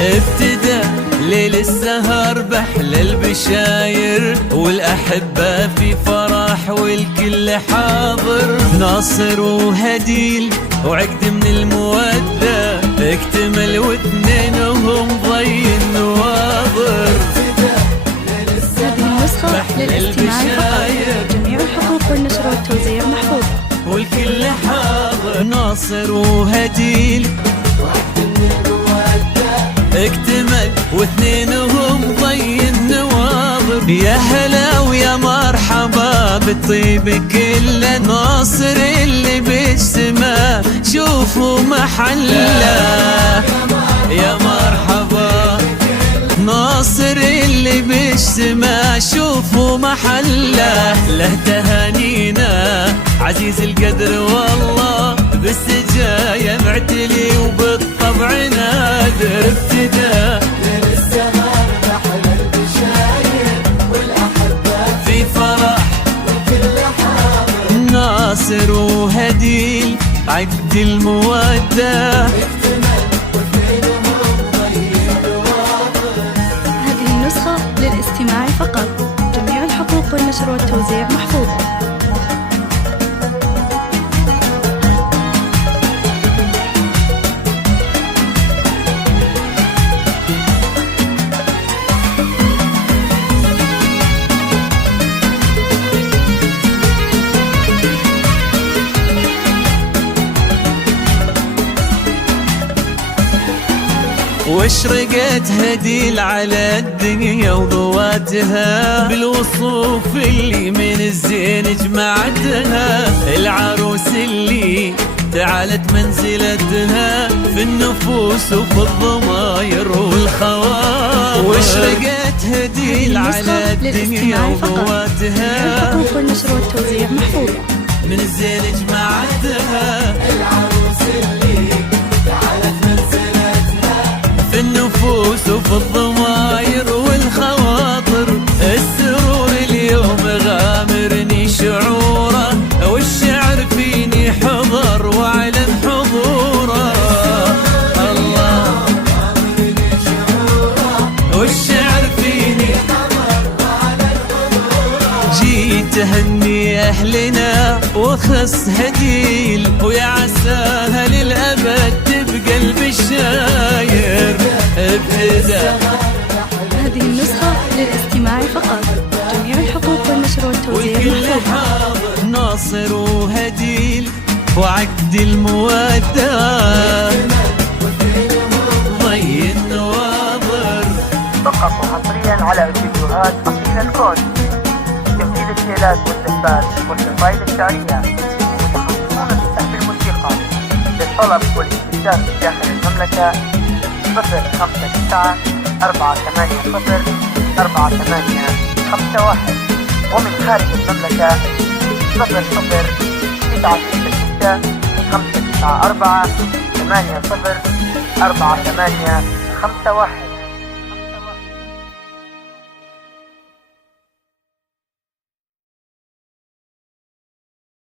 ابتدى ليل السهر بحلى البشاير، والأحبة في فرح والكل حاضر. ناصر وهديل وعقد من المودة اكتمل واثنينهم ضي النواظر. هذه النسخة للاستماع فقط، جميع الحقوق والنشر والتوزيع محفوظ والكل حاضر. ناصر وهديل اكتمل واثنينهم ضي النواظر. يا هلا ويا مرحبا بالطيب كله، ناصر اللي باجتماع شوفوا محله. يا مرحبا ناصر اللي باجتماع شوفوا محله. له تهانينا عزيز القدر والله، بالسجايا معتلي وبالطبع نادر. ابتدى للسهر بحلى البشاير، والأحبة في فرح والكل حاضر. ناصر وهديل عقد المودة اكتمل واثنينهم ضي النواظر. هذه النسخة للاستماع فقط، جميع الحقوق والنشر والتوزيع محفوظ. واشرقت هديل على الدنيا وضواتها، بالوصوف اللي من الزين جمعتها. العروس اللي تعالت منزلتها في النفوس وفي الضماير والخواطر. واشرقت هديل على الدنيا وضواتها، الحقوق والنشر والتوزيع محفوظ من الزين جمعتها. العروس اللي تعالت منزلتها في النفوس وفي الضماير والخواطر. السرور اليوم غامرني شعوره، والشعر فيني حضر واعلن حضوره. الله والشعر فيني حضر واعلن حضوره. جيت اهني اهلنا وخص هديل، ويا عساها للابد تبقى البشاير. ابتدى هذه النسخة للاستماع فقط، جميع الحقوق والنشر والتوزيع والكل محفوظ. حاضر. ناصر وهديل وعقد المودة ضي النواظر. فقط وحصريا على فيديوهات أصيل الكون، تمثيل الشيلات والدبات والقصائد الشعرية. متخصصون في سحب الموسيقى. للطلب والاستفسار داخل المملكة 059 480 4851، ومن خارج المملكة 00 966 594 80 4851.